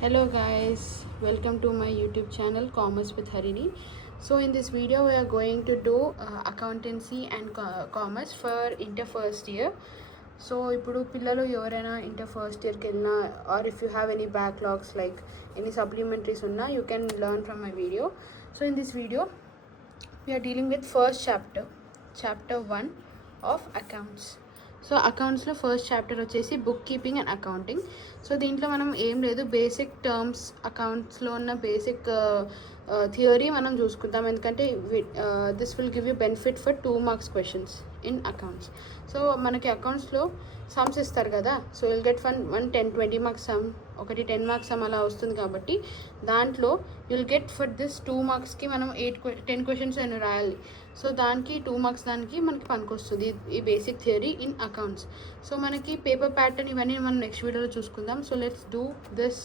Hello guys, welcome to my YouTube channel Commerce with Harini. So in this video we are going to do accountancy and commerce for inter first year. So ఇప్పుడు పిల్లలు ఎవరైనా inter first ఇయర్కి వెళ్ళినా or if you have any backlogs like any supplementaries ఉన్నా you can learn from my video. So in this video we are dealing with first chapter 1 of accounts. So అకౌంట్స్లో first chapter వచ్చేసి bookkeeping and accounting. So దీంట్లో మనం ఏం లేదు, basic terms అకౌంట్స్లో ఉన్న basic theory మనం చూసుకుందాం, ఎందుకంటే this will give you benefit for 2 marks questions in accounts. So మనకి అకౌంట్స్లో సమ్స్ ఇస్తారు కదా, so will get one 10-20 marks some, ఒకటి 10 మార్క్స్ సమ్ అలా వస్తుంది. కాబట్టి దాంట్లో యుల్ గెట్ ఫర్ దిస్ 2 మార్క్స్కి మనం 10 క్వశ్చన్స్ అని రాయాలి. సో దానికి 2 మార్క్స్ దానికి మనకి పనికొస్తుంది ఈ basic theory in accounts. So మనకి పేపర్ ప్యాటర్న్ ఇవన్నీ మనం నెక్స్ట్ వీడియోలో చూసుకుందాం. So let's do this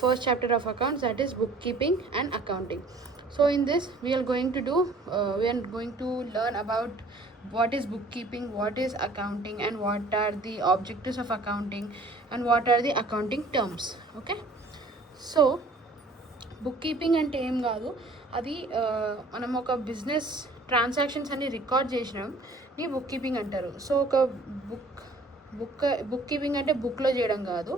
first chapter of accounts, that is bookkeeping and accounting. So in this we are going to learn about what is bookkeeping, what is accounting, and what are the objectives of accounting, and what are the accounting terms. Okay, so bookkeeping అంటే ఏం కాదు, అది మనం ఒక business transactions అన్ని record చేసినాం ని book keeping అంటారు. సో ఒక బుక్ కీపింగ్ అంటే బుక్లో చేయడం కాదు.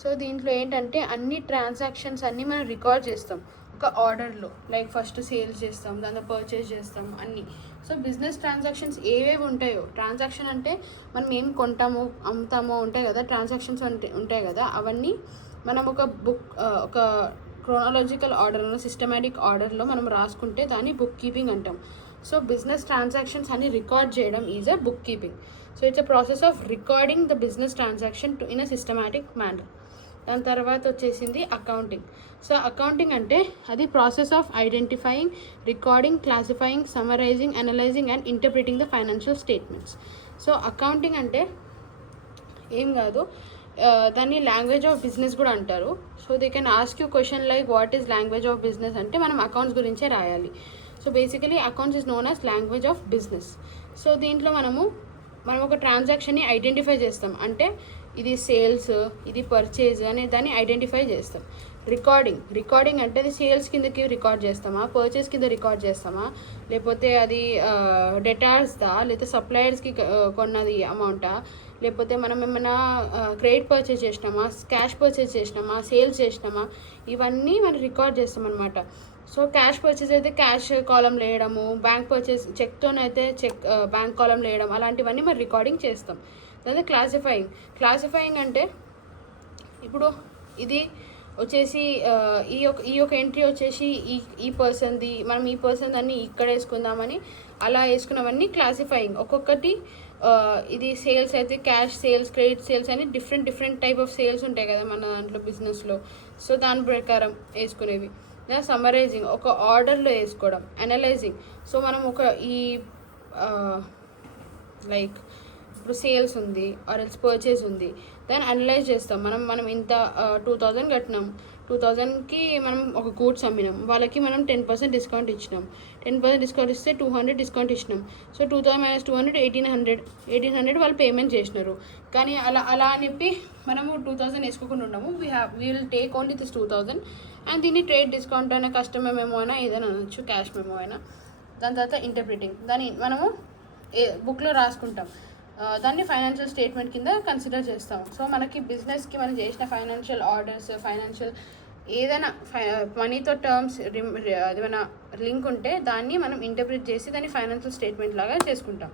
సో దీంట్లో ఏంటంటే అన్ని ట్రాన్సాక్షన్స్ అన్నీ మనం రికార్డ్ చేస్తాం ఒక ఆర్డర్లో, లైక్ ఫస్ట్ సేల్స్ చేస్తాం, దాంట్లో పర్చేస్ చేస్తాం అన్నీ. సో బిజినెస్ ట్రాన్సాక్షన్స్ ఏవేవి ఉంటాయో, ట్రాన్సాక్షన్ అంటే మనం ఏం కొంటామో అమ్ముతామో ఉంటాయి కదా, ట్రాన్సాక్షన్స్ ఉంటాయి కదా, అవన్నీ మనం ఒక క్రోనాలజికల్ ఆర్డర్లో, సిస్టమాటిక్ ఆర్డర్లో మనం రాసుకుంటే దాన్ని బుక్ కీపింగ్ అంటాం. సో బిజినెస్ ట్రాన్సాక్షన్స్ అన్ని రికార్డ్ చేయడం is a book keeping. So it's a process of recording the business transaction in a systematic manner. దాని తర్వాత వచ్చేసింది అకౌంటింగ్. సో అకౌంటింగ్ అంటే అది process of identifying, recording, classifying, summarising, analysing and interpreting the financial statements. So accounting అంటే ఏం కాదు, దాన్ని language of business కూడా అంటారు. So they can ask you question like what is language of business అంటే మనం అకౌంట్స్ గురించే రాయాలి. So basically accounts is known as language of business. So దీంట్లో మనం ఒక ట్రాన్సాక్షన్ని ఐడెంటిఫై చేస్తాం, అంటే ఇది సేల్స్, ఇది పర్చేజ్ అనే దాన్ని ఐడెంటిఫై చేస్తాం. రికార్డింగ్ అంటే అది సేల్స్ కిందకి రికార్డ్ చేస్తామా, పర్చేస్ కింద రికార్డ్ చేస్తామా, లేకపోతే అది డెటార్స్దా, లేకపోతే సప్లయర్స్కి కొన్నది అమౌంటా, లేకపోతే మనం ఏమైనా క్రెడిట్ పర్చేస్ చేసినామా, క్యాష్ పర్చేస్ చేసినామా, సేల్స్ చేసినామా, ఇవన్నీ మనం రికార్డ్ చేస్తాం అనమాట. సో క్యాష్ పర్చేస్ అయితే క్యాష్ కాలం వేయడము, బ్యాంక్ పర్చేస్ చెక్తోనైతే బ్యాంక్ కాలం వేయడం, అలాంటివన్నీ మనం రికార్డింగ్ చేస్తాం. అదే క్లాసిఫైయింగ్ అంటే ఇప్పుడు ఇది వచ్చేసి ఈ యొక్క ఎంట్రీ వచ్చేసి ఈ పర్సన్ది, మనం ఈ పర్సన్ అన్ని ఇక్కడ వేసుకుందామని అలా వేసుకున్నవన్నీ క్లాసిఫైయింగ్. ఒక్కొక్కటి ఇది సేల్స్ అయితే క్యాష్ సేల్స్, క్రెడిట్ సేల్స్ అని డిఫరెంట్ టైప్ ఆఫ్ సేల్స్ ఉంటాయి కదా మన దాంట్లో బిజినెస్లో. సో దాని ప్రకారం వేసుకునేవి. సమరైజింగ్ ఒక ఆర్డర్లో వేసుకోవడం. అనలైజింగ్, సో మనం లైక్ ఇప్పుడు సేల్స్ ఉంది ఆర్ ఎల్స్ పర్చేస్ ఉంది, దాన్ని అనలైజ్ చేస్తాం. మనం ఇంత 2000 కట్టినాం, 2000కి మనం ఒక గూడ్స్ అమ్మినాం, వాళ్ళకి మనం 10% డిస్కౌంట్ ఇచ్చినాం, 10% డిస్కౌంట్ ఇస్తే 200 డిస్కౌంట్ ఇచ్చినాం. సో 2000 - 200 1800 వాళ్ళు పేమెంట్ చేసినారు. కానీ అలా అని చెప్పి మనము 2000 వేసుకోకుండా ఉండము. We will take only this 2000 and దీన్ని ట్రేడ్ డిస్కౌంట్ అయినా, కస్టమర్ మెమో అయినా, ఏదైనా అనొచ్చు, క్యాష్ మెమో అయినా. దాని తర్వాత ఇంటర్ప్రిటింగ్, దాన్ని మనము బుక్లో రాసుకుంటాం, దాన్ని ఫైనాన్షియల్ స్టేట్మెంట్ కింద కన్సిడర్ చేస్తాం. సో మనకి బిజినెస్కి మనం చేసిన ఫైనాన్షియల్ ఆర్డర్స్, ఫైనాన్షియల్ ఏదైనా మనీతో టర్మ్స్ ఏదైనా లింక్ ఉంటే దాన్ని మనం ఇంటర్ప్రిట్ చేసి దాన్ని ఫైనాన్షియల్ స్టేట్మెంట్ లాగా చేసుకుంటాం.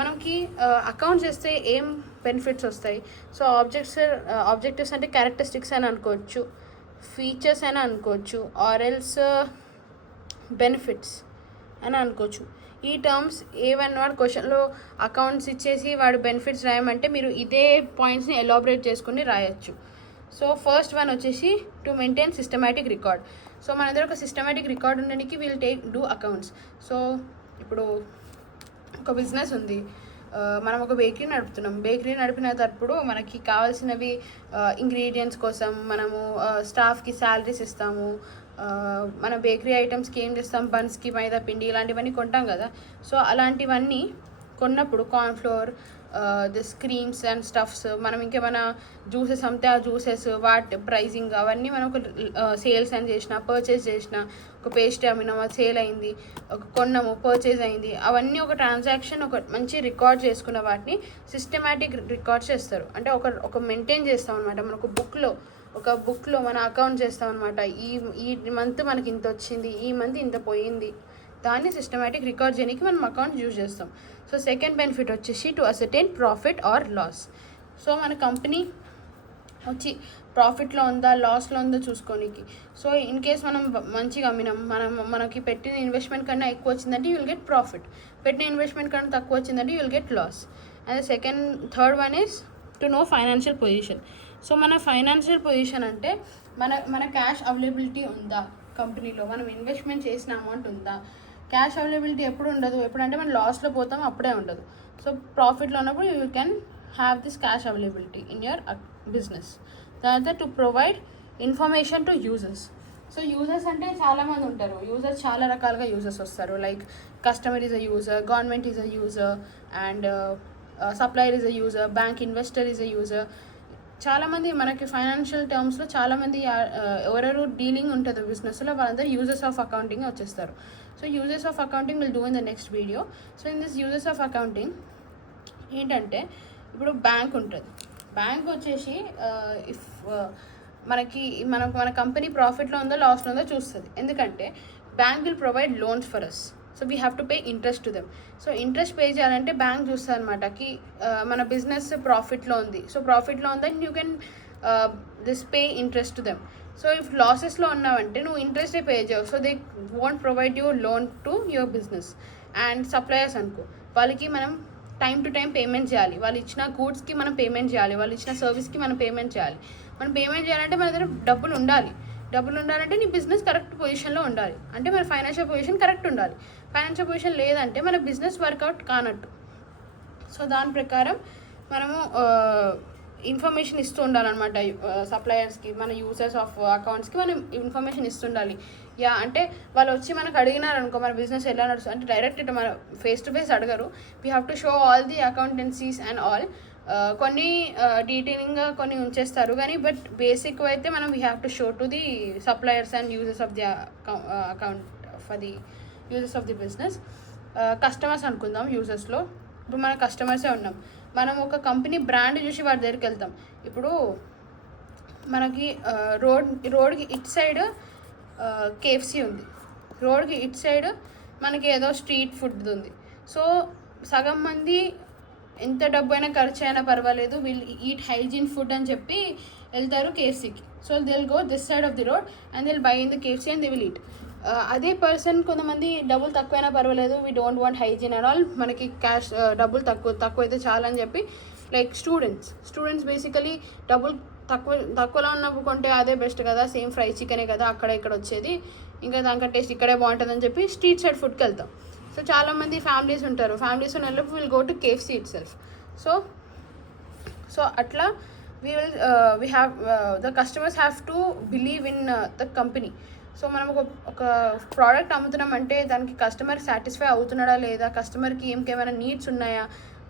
మనకి అకౌంట్స్ చేస్తే ఏం బెనిఫిట్స్ వస్తాయి? సో ఆబ్జెక్టివ్స్ అంటే క్యారెక్టరిస్టిక్స్ అని అనుకోవచ్చు, ఫీచర్స్ అని అనుకోవచ్చు, ఆర్ ఎల్స్ బెనిఫిట్స్ అని అనుకోవచ్చు. ఈ టర్మ్స్ ఏవన్నా వాడు క్వశ్చన్లో అకౌంట్స్ ఇచ్చేసి వాడు బెనిఫిట్స్ రాయమంటే మీరు ఇదే పాయింట్స్ని ఎలాబరేట్ చేసుకుని రాయొచ్చు. సో ఫస్ట్ వన్ వచ్చేసి to maintain systematic record. So మన దగ్గర ఒక సిస్టమాటిక్ రికార్డ్ ఉండడానికి వీల్ డూ అకౌంట్స్. సో ఇప్పుడు ఒక బిజినెస్ ఉంది, మనం ఒక బేకరీ నడుపుతున్నాం. బేకరీ నడిపినప్పుడు మనకి కావాల్సినవి ఇంగ్రీడియంట్స్ కోసం మనము స్టాఫ్కి శాలరీస్ ఇస్తాము, మన బేకరీ ఐటమ్స్కి ఏం చేస్తాం, బన్స్కి మైదా పిండి ఇలాంటివన్నీ కొంటాం కదా. సో అలాంటివన్నీ కొన్నప్పుడు cornflour, this creams and stuffs, మనం ఇంకేమైనా జ్యూసెస్ అమ్మితే ఆ జ్యూసెస్ వాటి ప్రైజింగ్ అవన్నీ మనం ఒక సేల్స్ అని చేసిన, పర్చేస్ చేసిన, ఒక పేస్ట్రీ అమ్మినాం అది సేల్ అయింది, ఒక కొన్నాము పర్చేస్ అయింది, అవన్నీ ఒక ట్రాన్సాక్షన్ ఒక మంచి రికార్డ్ చేసుకున్న వాటిని సిస్టమాటిక్ రికార్డ్ చేస్తారు. అంటే ఒక మెయింటైన్ చేస్తాం అనమాట. మన ఒక బుక్లో మన అకౌంట్ చేస్తాం అనమాట. ఈ మంత్ మనకి ఇంత వచ్చింది, ఈ మంత్ ఇంత పోయింది, దాన్ని సిస్టమాటిక్ రికార్డ్ చేయడానికి మనం అకౌంట్ యూజ్ చేస్తాం. సో సెకండ్ బెనిఫిట్ వచ్చేసి to ascertain profit or loss. So మన కంపెనీ వచ్చి ప్రాఫిట్లో ఉందా లాస్లో ఉందో చూసుకోనికి. సో ఇన్ కేస్ మనం మంచిగా అమ్మినాం, మనకి పెట్టిన ఇన్వెస్ట్మెంట్ కన్నా ఎక్కువ వచ్చిందంటే యూ విల్ గెట్ ప్రాఫిట్, పెట్టిన ఇన్వెస్ట్మెంట్ కన్నా తక్కువ వచ్చిందంటే you will get lost. And third one is to know financial position. So మన ఫైనాన్షియల్ పొజిషన్ అంటే మన క్యాష్ అవైలబిలిటీ ఉందా కంపెనీలో, మనం ఇన్వెస్ట్మెంట్ చేసిన అమౌంట్ ఉందా. క్యాష్ అవైలబిలిటీ ఎప్పుడు ఉండదు, ఎప్పుడంటే మనం లాస్లో పోతాం అప్పుడే ఉండదు. సో ప్రాఫిట్లో ఉన్నప్పుడు you can have this cash availability in your business. తర్వాత to provide information to users. So users అంటే చాలామంది ఉంటారు, యూజర్స్ చాలా రకాలుగా యూజర్స్ వస్తారు. Like customer is a user, government is a user, and supplier is a user, bank investor is a user. చాలామంది మనకి financial టర్మ్స్లో చాలామంది ఎవరెవరు డీలింగ్ ఉంటుందో బిజినెస్లో వాళ్ళందరూ యూజర్స్ ఆఫ్ అకౌంటింగ్ వచ్చేస్తారు. So users of accounting will do in the next video. So in this users of accounting ఏంటంటే, ఇప్పుడు బ్యాంక్ ఉంటుంది. బ్యాంక్ వచ్చేసి ఇఫ్ మన కంపెనీ ప్రాఫిట్లో ఉందో లాస్లో ఉందో చూస్తుంది. ఎందుకంటే bank will provide loans for us. So we have to pay interest to them. So interest pay చేయాలంటే బ్యాంక్ చూస్తుంది అనమాట కి మన బిజినెస్ ప్రాఫిట్లో ఉంది. సో ప్రాఫిట్లో ఉందని you can this pay interest to them. So if లాసెస్లో ఉన్నావంటే నువ్వు ఇంట్రెస్టే పే చేయవు. So they won't provide your loan to your business. And suppliers అనుకో, వాళ్ళకి మనం టైం టు టైం పేమెంట్ చేయాలి. వాళ్ళు ఇచ్చిన గూడ్స్కి మనం పేమెంట్ చేయాలి, వాళ్ళు ఇచ్చిన సర్వీస్కి మనం పేమెంట్ చేయాలి. మనం పేమెంట్ చేయాలంటే మన దగ్గర డబ్బులు ఉండాలంటే నీ బిజినెస్ కరెక్ట్ పొజిషన్లో ఉండాలి. అంటే మన ఫైనాన్షియల్ పొజిషన్ కరెక్ట్ ఉండాలి. ఫైనాన్షియల్ పొజిషన్ లేదంటే మన బిజినెస్ వర్కౌట్ కానట్టు. సో దాని ప్రకారం మనము ఇన్ఫర్మేషన్ ఇస్తూ ఉండాలన్నమాట సప్లయర్స్కి, మన యూజర్స్ ఆఫ్ అకౌంట్స్కి మనం ఇన్ఫర్మేషన్ ఇస్తుండాలి. అంటే వాళ్ళు వచ్చి మనకు అడిగినారు అనుకో మన బిజినెస్ ఎలా నడుస్తుంది అంటే డైరెక్ట్ ఇటు మన ఫేస్ టు ఫేస్ అడగరు. We have to show all the accountancies and all. కొన్ని డీటెయిలింగ్గా కొన్ని ఉంచేస్తారు కానీ బట్ బేసిక్ అయితే మనం we have to show to the suppliers and users of the account for the users of the business. Customers అనుకుందాం. యూజర్స్లో ఇప్పుడు మన కస్టమర్సే ఉన్నాం. మనం ఒక కంపెనీ బ్రాండ్ చూసి వాడి దగ్గరికి వెళ్తాం. ఇప్పుడు మనకి రోడ్కి ఇటు సైడ్ కేఎఫ్సీ ఉంది, రోడ్కి ఇటు సైడ్ మనకి ఏదో స్ట్రీట్ ఫుడ్ ఉంది. సో సగం మంది ఎంత డబ్బు అయినా ఖర్చు అయినా పర్వాలేదు, వీళ్ళు ఈట్ హైజీన్ ఫుడ్ అని చెప్పి వెళ్తారు కేఎఫ్సీకి. So they will go this side of the road and they will buy in the KFC and they will eat. అదే పర్సన్ కొంతమంది డబ్బులు తక్కువైనా పర్వాలేదు, we don't want hygiene and all, మనకి క్యాష్ డబ్బులు తక్కువ అయితే చాలని చెప్పి లైక్ స్టూడెంట్స్ బేసికలీ డబ్బులు తక్కువలో ఉన్నప్పుడు కొంటే అదే బెస్ట్ కదా, సేమ్ ఫ్రై చికెనే కదా అక్కడ ఇక్కడ వచ్చేది, ఇంకా దానికంటే టేస్ట్ ఇక్కడే బాగుంటుందని చెప్పి స్ట్రీట్ సైడ్ ఫుడ్కి వెళ్తాం. సో చాలామంది ఫ్యామిలీస్ ఉంటారు, ఫ్యామిలీస్ ఉన్నప్పుడు will go to KFC it self. So అట్లా we have the customers have to believe in the company. So మనం ఒక ప్రోడక్ట్ అమ్ముతున్నామంటే దానికి కస్టమర్ సాటిస్ఫై అవుతున్నాడా లేదా, కస్టమర్కి ఏమైనా నీడ్స్ ఉన్నాయా,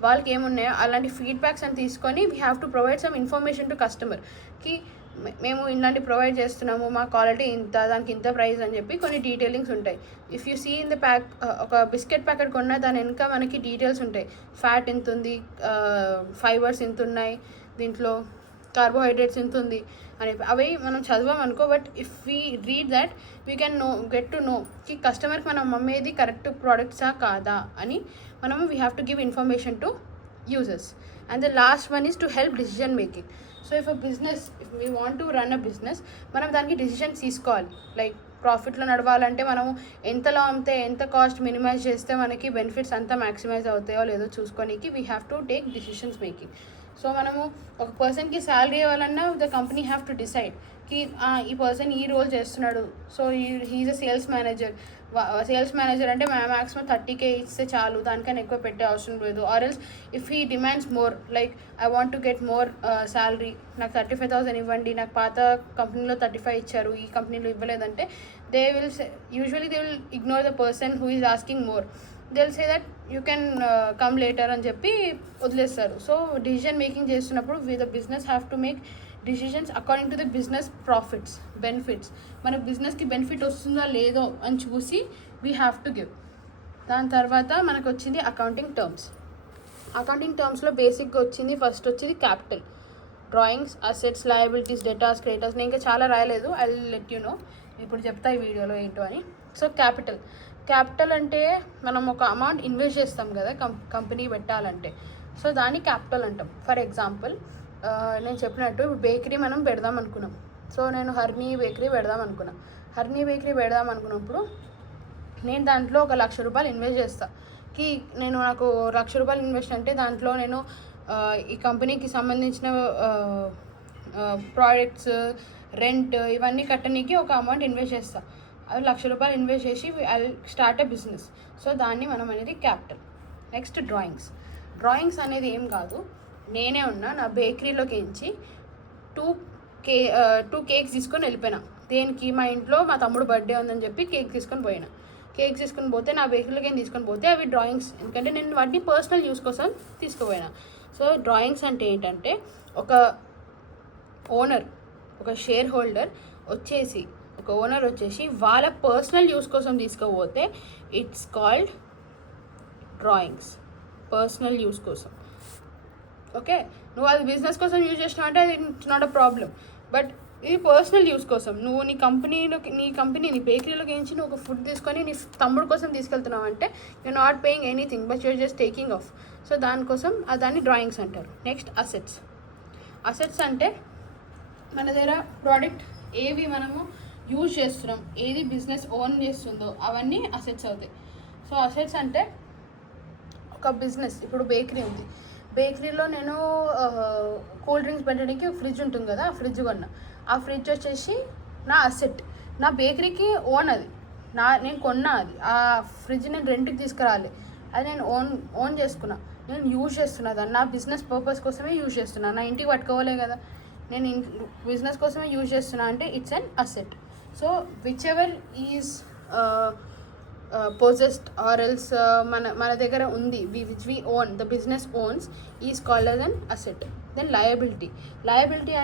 వాళ్ళకి ఏమున్నాయో అలాంటి ఫీడ్బ్యాక్స్ అని తీసుకొని we have to provide some information to కస్టమర్కి. మేము ఇలాంటి ప్రొవైడ్ చేస్తున్నాము, మా క్వాలిటీ ఇంత, దానికి ఇంత ప్రైస్ అని చెప్పి కొన్ని డీటెయిలింగ్స్ ఉంటాయి. If you see in the pack, ఒక బిస్కెట్ ప్యాకెట్ కొన్నా దాని వెనుక మనకి డీటెయిల్స్ ఉంటాయి. ఫ్యాట్ ఎంత ఉంది, ఫైబర్స్ ఎంత ఉన్నాయి, దీంట్లో కార్బోహైడ్రేట్స్ ఎంత ఉంది అని అవి మనం చదవమనుకో. But if we read that we can get to know కి కస్టమర్కి మనం అమ్మేది కరెక్ట్ ప్రోడక్ట్సా కాదా అని మనము we have to give information to users. And the last one is to help decision making. So if we want to run a business, మనం దానికి డిసిషన్స్ తీసుకోవాలి. లైక్ ప్రాఫిట్లో నడవాలంటే మనము ఎంతలో అమ్మితే ఎంత కాస్ట్ మినిమైజ్ చేస్తే మనకి బెనిఫిట్స్ అంతా మ్యాక్సిమైజ్ అవుతాయో లేదో చూసుకోనికి we have to take decisions making. So మనము ఒక పర్సన్కి శాలరీ ఇవ్వాలన్నా the company have to decide కి ఈ పర్సన్ ఈ రోల్ చేస్తున్నాడు, so he's a sales manager అంటే మ్యాక్సిమం 30K ఇస్తే చాలు, దానికన్నా ఎక్కువ పెట్టే అవసరం లేదు. Or else if he demands more, like I want to get more salary, నాకు 35,000 ఇవ్వండి, నాకు పాత కంపెనీలో 35 ఇచ్చారు, ఈ కంపెనీలో ఇవ్వలేదంటే usually they will ignore the person who is asking more. They'll say that you can come later అని చెప్పి వదిలేస్తారు. సో డిసిజన్ మేకింగ్ చేస్తున్నప్పుడు the business have to make decisions according to the business profits, benefits. మన బిజినెస్కి benefit వస్తుందో లేదో అని చూసి వీ హ్యావ్ టు గివ్. దాని తర్వాత మనకు వచ్చింది అకౌంటింగ్ టర్మ్స్. అకౌంటింగ్ టర్మ్స్లో బేసిక్గా వచ్చింది, ఫస్ట్ వచ్చింది capital, drawings, assets, liabilities, debtors, creditors. నేను ఇంకా చాలా రాయలేదు, I will let you no, ఇప్పుడు చెప్తా ఈ వీడియోలో ఏంటో అని. సో క్యాపిటల్ అంటే మనం ఒక అమౌంట్ ఇన్వెస్ట్ చేస్తాం కదా కంపెనీ పెట్టాలంటే, సో దాన్ని క్యాపిటల్ అంటాం. ఫర్ ఎగ్జాంపుల్ నేను చెప్పినట్టు బేకరీ మనం పెడదాం అనుకున్నాం. సో నేను హర్నీ బేకరీ పెడదాం అనుకున్నప్పుడు నేను దాంట్లో ఒక ₹1,00,000 ఇన్వెస్ట్ చేస్తాను. నాకు ₹1,00,000 ఇన్వెస్ట్ అంటే దాంట్లో నేను ఈ కంపెనీకి సంబంధించిన ప్రోడక్ట్స్, రెంట్ ఇవన్నీ కట్టడానికి ఒక అమౌంట్ ఇన్వెస్ట్ చేస్తాను. అది ₹1,00,000 ఇన్వెస్ట్ చేసి I start a business. So దాన్ని మనం అనేది క్యాపిటల్. నెక్స్ట్ డ్రాయింగ్స్ అనేది ఏం కాదు, నేనే ఉన్నా నా బేకరీలోకి ఎంచి 2 కేక్స్ తీసుకొని వెళ్ళిపోయినా. దేనికి? మా ఇంట్లో మా తమ్ముడు బర్త్డే ఉందని చెప్పి కేక్ తీసుకొని పోతే నా బేకరీలోకి ఏం తీసుకొని పోతే అవి డ్రాయింగ్స్, ఎందుకంటే నేను వాటిని పర్సనల్ యూస్ కోసం తీసుకుపోయినా. సో డ్రాయింగ్స్ అంటే ఏంటంటే ఒక షేర్ హోల్డర్ వచ్చేసి వాళ్ళ పర్సనల్ యూస్ కోసం తీసుకుపోతే it's called drawings, personal use కోసం. ఓకే, నువ్వు అది బిజినెస్ కోసం యూజ్ చేసినావు అంటే అది it's not a problem. But ఇది పర్సనల్ యూస్ కోసం, నువ్వు నీ బేకరీలోకి ఏంచి నువ్వు ఒక ఫుడ్ తీసుకొని నీ తమ్ముడు కోసం తీసుకెళ్తున్నావు అంటే you not paying anything, but you're just taking of. So దానికోసం దాన్ని డ్రాయింగ్స్ అంటారు. నెక్స్ట్ అసెట్స్ అంటే మన దగ్గర ప్రోడక్ట్ ఏవి మనము యూజ్ చేస్తున్నాం, ఏది బిజినెస్ ఓన్ చేస్తుందో అవన్నీ అసెట్స్ అవుతాయి. సో అసెట్స్ అంటే ఒక బిజినెస్, ఇప్పుడు బేకరీ ఉంది, బేకరీలో నేను కూల్ డ్రింక్స్ పెట్టడానికి ఫ్రిడ్జ్ ఉంటుంది కదా, ఆ ఫ్రిడ్జ్ కొన్నా. ఆ ఫ్రిడ్జ్ వచ్చేసి నా అసెట్, నా బేకరీకి ఓన్, అది నేను కొన్నా. ఆ ఫ్రిడ్జ్ నేను రెంట్కి తీసుకురాలి, అది నేను ఓన్ చేసుకున్నా, నేను యూజ్ చేస్తున్నా దాన్ని, నా బిజినెస్ పర్పస్ కోసమే యూజ్ చేస్తున్నా, నా ఇంటికి పట్టుకోవాలే కదా, నేను బిజినెస్ కోసమే యూజ్ చేస్తున్నా అంటే it's an asset. So which ever is possessed or else మన దగ్గర ఉంది, which we own, the business owns, is called as an asset. Then liability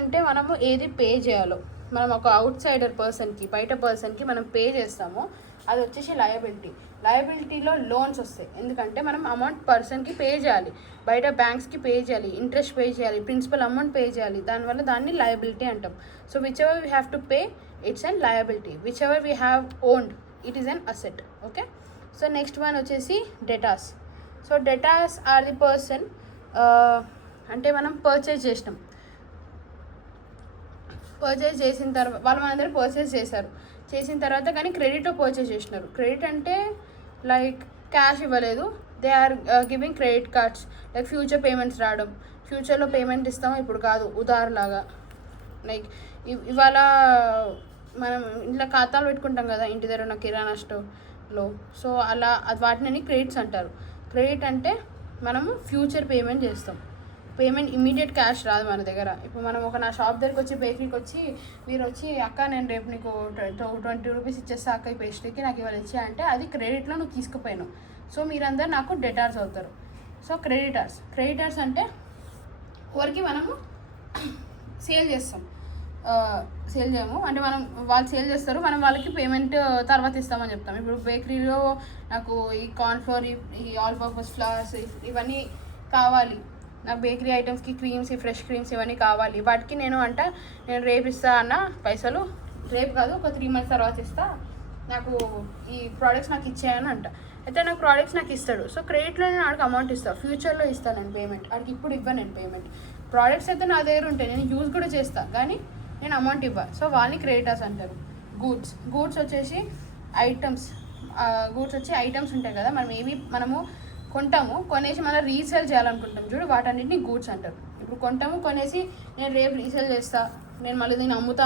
అంటే మనము ఏది పే చేయాలో, మనం ఒక అవుట్సైడర్ పర్సన్కి, బయట పర్సన్కి మనం పే చేస్తామో అది వచ్చేసి లయబిలిటీలో లోన్స్ వస్తాయి, ఎందుకంటే మనం అమౌంట్ పర్సన్కి పే చేయాలి, బయట బ్యాంక్స్కి పే చేయాలి, ఇంట్రెస్ట్ పే చేయాలి, ప్రిన్సిపల్ అమౌంట్ పే చేయాలి, దానివల్ల దాన్ని లయబిలిటీ అంటాం. So whichever we have to pay it's an liability, whichever we have owned it is an asset. Okay, so next one వచ్చేసి debtors. So debtors are the person, అంటే మనం purchase చేసిన తర్వాత వాళ్ళు మన దగ్గర purchase చేసిన తర్వాత కానీ క్రెడిట్లో పర్చేజ్ చేసినారు. క్రెడిట్ అంటే లైక్ క్యాష్ ఇవ్వలేదు, they are giving credit cards, like future payments రావడం, ఫ్యూచర్లో పేమెంట్ ఇస్తాము ఇప్పుడు కాదు, ఉదాహరణలాగా లైక్ ఇవాళ మనం ఇంట్లో ఖాతాలు పెట్టుకుంటాం కదా ఇంటి దగ్గర ఉన్న కిరాణా స్టోర్లో, సో అలా వాటిని క్రెడిట్స్ అంటారు. క్రెడిట్ అంటే మనము ఫ్యూచర్ పేమెంట్ చేస్తాం, పేమెంట్ ఇమీడియట్ క్యాష్ రాదు మన దగ్గర. ఇప్పుడు మనం నా షాప్ దగ్గరికి వచ్చి, బేకరీకి వచ్చి మీరు వచ్చి అక్క నేను రేపు నీకు ₹20 ఇచ్చేస్తా అక్క ఈ పేస్ట్రీకి, నాకు ఇవాళ ఇచ్చా అంటే అది క్రెడిట్లో నువ్వు తీసుకుపోయాను. సో మీరందరూ నాకు డెటార్స్ అవుతారు. సో క్రెడిటర్స్ అంటే ఎవరికి మనము సేల్ చేయము, అంటే వాళ్ళు సేల్ చేస్తారు, మనం వాళ్ళకి పేమెంట్ తర్వాత ఇస్తామని చెప్తాం. ఇప్పుడు బేకరీలో నాకు ఈ కార్న్ఫ్లోర్, ఈ ఆల్ పర్పస్ ఫ్లవర్స్ ఇవన్నీ కావాలి, నాకు బేకరీ ఐటమ్స్కి క్రీమ్స్, ఈ ఫ్రెష్ క్రీమ్స్ ఇవన్నీ కావాలి, వాటికి నేను రేపు ఇస్తా అన్న పైసలు, రేపు కాదు ఒక 3 months తర్వాత ఇస్తా, నాకు ఈ ప్రోడక్ట్స్ నాకు ఇచ్చేయని అంట. అయితే నాకు ప్రోడక్ట్స్ నాకు ఇస్తాడు, సో క్రెడిట్లో నేను ఆడికి అమౌంట్ ఇస్తాను, ఫ్యూచర్లో ఇస్తాను నేను పేమెంట్, ఆడికి ఇప్పుడు ఇవ్వను నేను పేమెంట్. ప్రోడక్ట్స్ అయితే నా దగ్గర ఉంటాయి, నేను యూజ్ కూడా చేస్తాను, కానీ నేను అమౌంట్ ఇవ్వాలి. సో వాళ్ళని క్రెడిటర్స్ అంటారు. గూడ్స్ వచ్చేసి ఐటమ్స్ ఉంటాయి కదా, మనము కొంటాము, కొనేసి మళ్ళీ రీసేల్ చేయాలనుకుంటాం చూడు, వాటన్నిటిని గూడ్స్ అంటారు. ఇప్పుడు కొంటాము, కొనేసి నేను రేపు రీసేల్ చేస్తా, నేను మళ్ళీ దీన్ని అమ్ముతా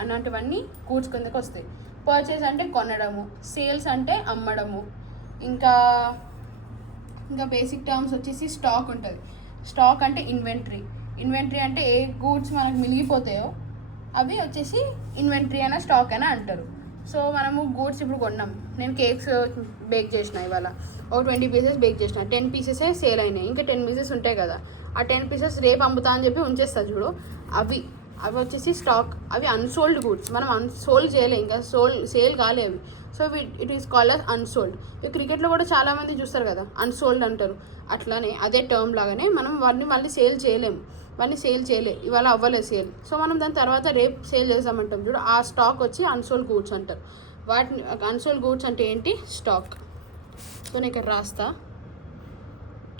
అన్నట్టువన్నీ గూడ్స్ కిందకి వస్తాయి. పర్చేస్ అంటే కొనడము, సేల్స్ అంటే అమ్మడము, ఇంకా బేసిక్ టర్మ్స్ వచ్చేసి స్టాక్ ఉంటుంది. స్టాక్ అంటే ఇన్వెంటరీ అంటే ఏ గూడ్స్ మనకు మిగిలిపోతాయో అవి వచ్చేసి ఇన్వెంటరీ అయినా స్టాక్ అయినా అంటారు. సో మనము గూడ్స్ ఇప్పుడు కొన్నాం. నేను కేక్స్ బేక్ చేసిన ఇవాళ, ఒక 20 పీసెస్ బేక్ చేసిన, 10 పీసెసే సేల్ అయినాయి, ఇంకా 10 పీసెస్ ఉంటాయి కదా. ఆ 10 పీసెస్ రేపు అమ్ముతా అని చెప్పి ఉంచేస్తా చూడు, అవి వచ్చేసి స్టాక్. అవి అన్సోల్డ్ గూడ్స్, మనం అన్సోల్డ్ చేయలే, ఇంకా సేల్ కాలే అవి. So it is called as unsold. క్రికెట్లో కూడా చాలామంది చూస్తారు కదా, అన్సోల్డ్ అంటారు. అట్లానే అదే టర్మ్ లాగానే మనం వాటిని మళ్ళీ సేల్ చేయలేము, వాటిని సేల్ చేయలే, ఇవాళ అవ్వలేదు సేల్. సో మనం దాని తర్వాత రేపు సేల్ చేద్దామంటాం చూడు, ఆ స్టాక్ వచ్చి అన్సోల్డ్ గూడ్స్ అంటారు. వాటిని అన్సోల్డ్ గూడ్స్ అంటే ఏంటి, స్టాక్. సో నేను ఇక్కడ రాస్తా,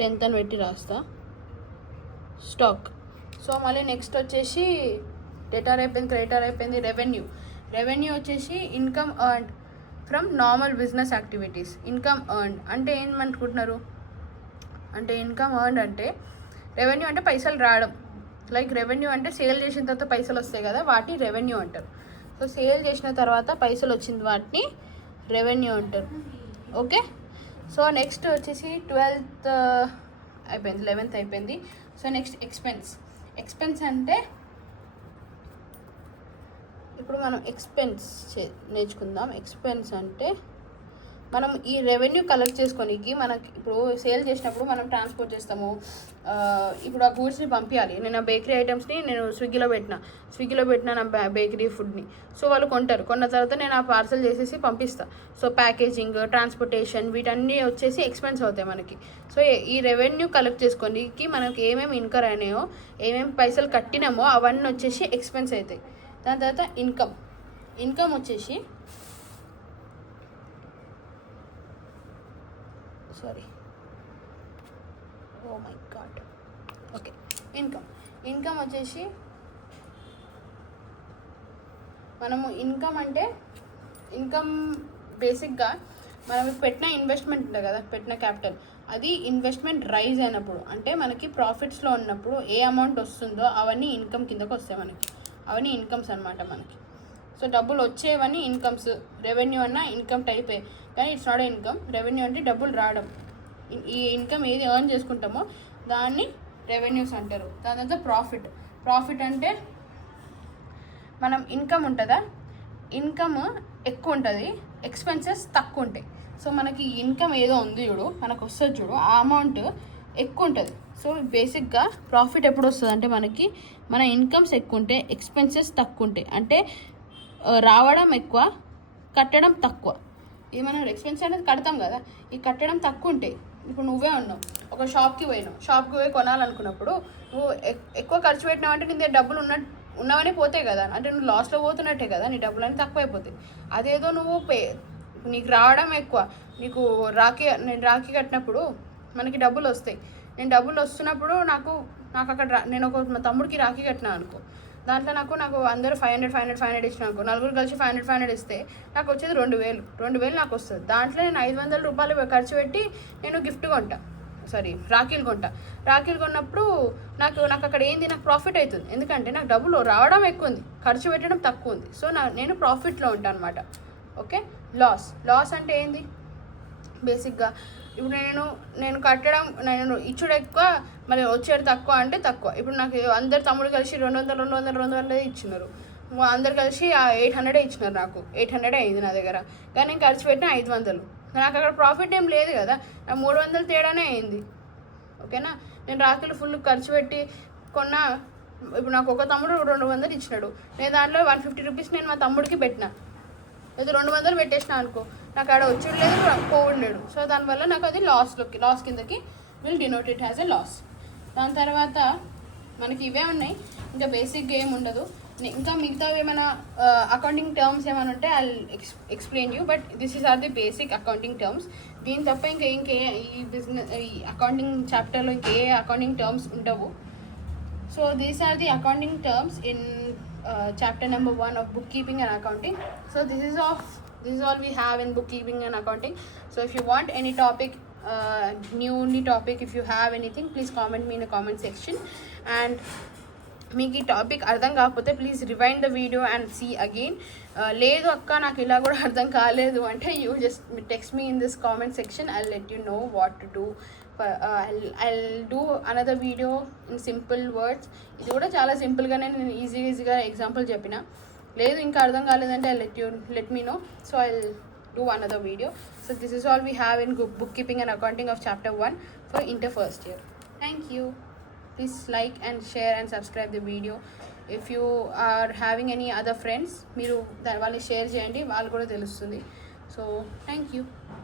10th అని పెట్టి రాస్తా, స్టాక్. సో మళ్ళీ నెక్స్ట్ వచ్చేసి డెటార్ అయిపోయింది, క్రెడిటార్ అయిపోయింది. రెవెన్యూ వచ్చేసి income earned from normal business activities. Income earned అంటే ఏమనుకుంటున్నారు, అంటే ఇన్కమ్ ఎర్న్డ్ అంటే రెవెన్యూ అంటే పైసలు రావడం. లైక్ రెవెన్యూ అంటే సేల్ చేసిన తర్వాత పైసలు వస్తాయి కదా, వాటిని రెవెన్యూ అంటారు. సో సేల్ చేసిన తర్వాత పైసలు వచ్చింది వాటిని రెవెన్యూ అంటారు. ఓకే. సో నెక్స్ట్ వచ్చేసి 12th అయిపోయింది, 11th అయిపోయింది. సో నెక్స్ట్ ఎక్స్పెన్స్ అంటే ఇప్పుడు మనం ఎక్స్పెన్స్ నేర్చుకుందాం. ఎక్స్పెన్స్ అంటే మనం ఈ రెవెన్యూ కలెక్ట్ చేసుకోనికి, మనకి ఇప్పుడు సేల్ చేసినప్పుడు మనం ట్రాన్స్పోర్ట్ చేస్తాము. ఇప్పుడు ఆ గూడ్స్ని పంపించాలి. నేను ఆ బేకరీ ఐటమ్స్ని నేను స్విగ్గీలో పెట్టిన నా బేకరీ ఫుడ్ని. సో వాళ్ళు కొంటారు, కొన్న తర్వాత నేను ఆ పార్సల్ చేసేసి పంపిస్తాను. సో ప్యాకేజింగ్, ట్రాన్స్పోర్టేషన్, వీటన్నీ వచ్చేసి ఎక్స్పెన్స్ అవుతాయి మనకి. సో ఈ రెవెన్యూ కలెక్ట్ చేసుకోనికి మనకి ఏమేమి ఇన్కర్ అయినాయో, ఏమేమి పైసలు కట్టినామో అవన్నీ వచ్చేసి ఎక్స్పెన్స్ అవుతాయి. దాని తర్వాత ఇన్కమ్ వచ్చేసి ఇన్కమ్ వచ్చేసి మనము ఇన్కమ్ బేసిక్గా మనం పెట్టిన ఇన్వెస్ట్మెంట్ ఉంటుంది కదా, పెట్టిన క్యాపిటల్, అది ఇన్వెస్ట్మెంట్ రైజ్ అయినప్పుడు, అంటే మనకి ప్రాఫిట్స్లో ఉన్నప్పుడు ఏ అమౌంట్ వస్తుందో అవన్నీ ఇన్కమ్ కిందకు వస్తాయి మనకి. అవన్నీ ఇన్కమ్స్ అనమాట మనకి. సో డబ్బులు వచ్చేవన్నీ ఇన్కమ్స్. రెవెన్యూ అన్న ఇన్కమ్ టైపే, కానీ ఇట్స్ నాట్ ఇన్కమ్. రెవెన్యూ అంటే డబ్బులు రావడం. ఈ ఇన్కమ్ ఏది ఎర్న్ చేసుకుంటామో దాన్ని రెవెన్యూస్ అంటారు. దాని తర్వాత ప్రాఫిట్ అంటే మనం ఇన్కమ్ ఉంటుందా, ఇన్కమ్ ఎక్కువ ఉంటుంది, ఎక్స్పెన్సెస్ తక్కువ ఉంటాయి. సో మనకి ఇన్కమ్ ఏదో ఉంది చూడు, మనకు వస్తుంది చూడు, ఆ అమౌంట్ ఎక్కువ ఉంటుంది. సో బేసిక్గా ప్రాఫిట్ ఎప్పుడు వస్తుంది అంటే మనకి మన ఇన్కమ్స్ ఎక్కువ ఉంటే ఎక్స్పెన్సెస్ తక్కువ ఉంటాయి. అంటే రావడం ఎక్కువ, కట్టడం తక్కువ. ఇది మనం ఎక్స్పెన్స్ అనేది కడతాం కదా, ఈ కట్టడం తక్కువ ఉంటాయి. ఇప్పుడు నువ్వే ఉన్నావు, ఒక షాప్కి పోయి కొనాలనుకున్నప్పుడు నువ్వు ఎక్కువ ఖర్చు పెట్టినావు అంటే నీ దగ్గర డబ్బులు ఉన్నవనే పోతాయి కదా, అంటే నువ్వు లాస్లో పోతున్నట్టే కదా, నీ డబ్బులు అని తక్కువ అయిపోతాయి. అదేదో నువ్వు నీకు రావడం ఎక్కువ, నేను రాఖీ కట్టినప్పుడు మనకి డబ్బులు వస్తాయి. నేను డబ్బులు వస్తున్నప్పుడు నాకు అక్కడ నేను మా తమ్ముడికి రాఖీ కట్టినా అనుకో, దాంట్లో నాకు అందరూ 500 ఇచ్చిన అనుకో, నలుగురు కలిసి 500 ఇస్తే నాకు వచ్చేది 2000 నాకు వస్తుంది. దాంట్లో నేను 500 రూపాయలు ఖర్చు పెట్టి నేను రాఖీలు కొన్నప్పుడు నాకు అక్కడ ఏంది, నాకు ప్రాఫిట్ అవుతుంది. ఎందుకంటే నాకు డబ్బులు రావడం ఎక్కువ ఉంది, ఖర్చు పెట్టడం తక్కువ ఉంది. సో నేను ప్రాఫిట్లో ఉంటాను అనమాట. ఓకే. లాస్ అంటే ఏంది, బేసిక్గా ఇప్పుడు నేను కట్టడం, నేను ఇచ్చుడు ఎక్కువ, మరి వచ్చేది తక్కువ అంటే తక్కువ. ఇప్పుడు నాకు అందరు తమ్ముడు కలిసి 200 ఇచ్చినారు, అందరు కలిసి 800 ఇచ్చినారు, నాకు 800 అయింది నా దగ్గర. కానీ నేను ఖర్చు పెట్టిన 500, నాకు అక్కడ ప్రాఫిట్ ఏం లేదు కదా, నాకు 300 తేడానే అయింది. ఓకేనా. నేను రాఖీలు ఫుల్ ఖర్చు పెట్టి కొన్నా, ఇప్పుడు నాకు ఒక తమ్ముడు 200 ఇచ్చినాడు, నేను దాంట్లో 150 రూపీస్ నేను మా తమ్ముడికి పెట్టినా, లేదా 200 పెట్టేసిన అనుకో, నాకు ఆడ వచ్చేది లేదు, పోవడలేడు. సో దానివల్ల నాకు అది లాస్ కిందకి will denote it has a loss. దాని తర్వాత మనకి ఇవే ఉన్నాయి, ఇంకా బేసిక్గా ఏమి ఉండదు. ఇంకా మిగతావి ఏమైనా అకౌంటింగ్ టర్మ్స్ ఏమైనా ఉంటే I explain you, but this is are the basic accounting terms. దీని తప్ప ఇంకే ఈ అకౌంటింగ్ చాప్టర్లో ఇంకే అకౌంటింగ్ టర్మ్స్ ఉండవు. So these are the accounting terms in chapter number 1 of bookkeeping and accounting. So this is all we have in bookkeeping and accounting. So if you want any topic, new topic, if you have anything, please comment me in the comment section. And మీకు ఈ topic అర్థం కాకపోతే please rewind the video and see again. లేదు అక్క నాకు ఇలా కూడా అర్థం కాలేదు అంటే you just text me in this comment section, I let you know what to do. I'll do another video in simple words. ఇది కూడా చాలా సింపుల్గానే నేను ఈజీగా ఎగ్జాంపుల్ చెప్పిన. లేదు ఇంకా అర్థం కాలేదంటే let me know, so I'll do another video. So this is all we have in bookkeeping and accounting of chapter 1 for inter first year. Thank you. Please like and share and subscribe the video. If you are having any other friends, మీరు వాళ్ళని share చేయండి, వాళ్ళు కూడా తెలుస్తుంది. So thank you.